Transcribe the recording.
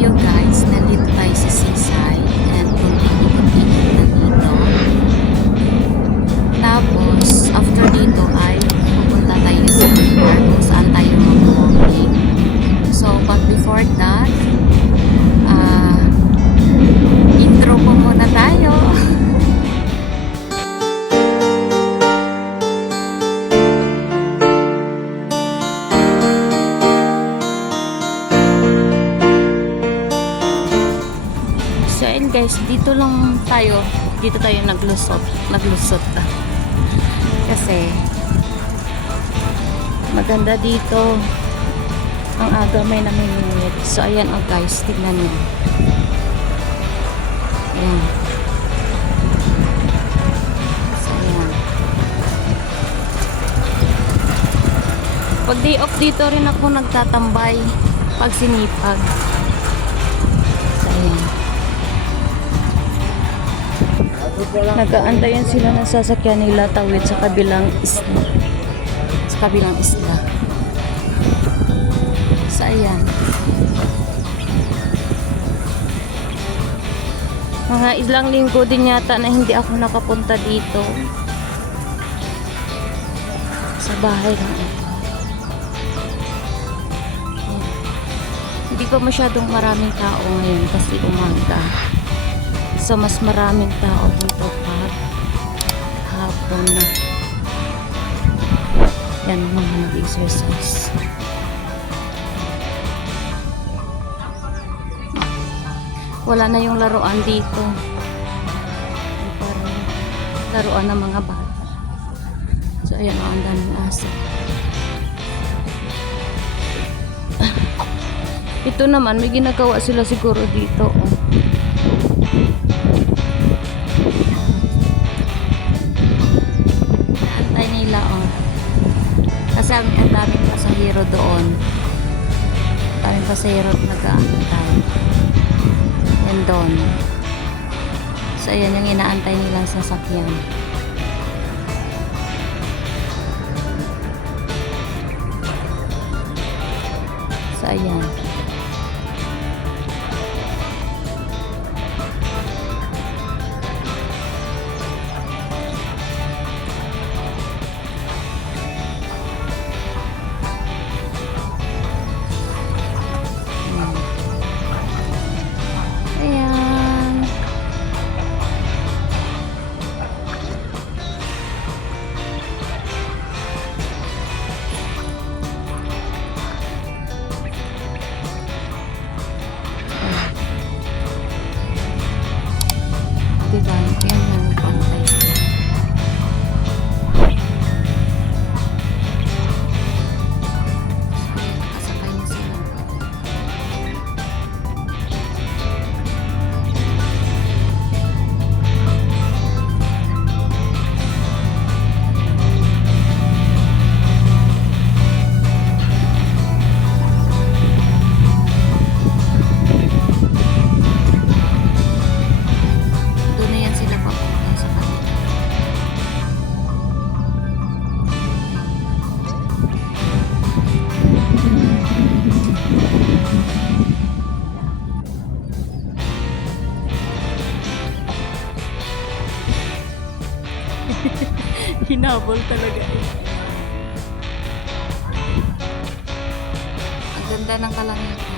Radio guys, dito lang tayo, dito tayo naglusot, naglusot. Kasi, maganda dito. Ang aga may namimingit. So, ayan oh guys, tignan nyo. Pag day off dito rin ako nagtatambay. Pag sinipag. Nagaantayan sila ng sasakyan nila tawid sa kabilang isla. Sa kabilang isla. So, ayan. Mga ilang linggo din yata na hindi ako nakapunta dito. Sa bahay lang ako. Hindi pa masyadong maraming tao ngayon kasi umaga. So, mas maraming tao dito pag hapon na. Yan, mga nag-exercise. Wala na yung laruan dito. Parang laruan ng mga bata. So, ayan, oh, ang daming aso. Ito naman, may ginagawa sila siguro dito. Oh. Antay nila oh. Kasi ang, daming pasahero doon. Ang daming pasahero nag-aantay. Yan doon. So ayan yung inaantay nilang sasakyan. Hinabol talaga eh. Ang ganda ng kalangitan.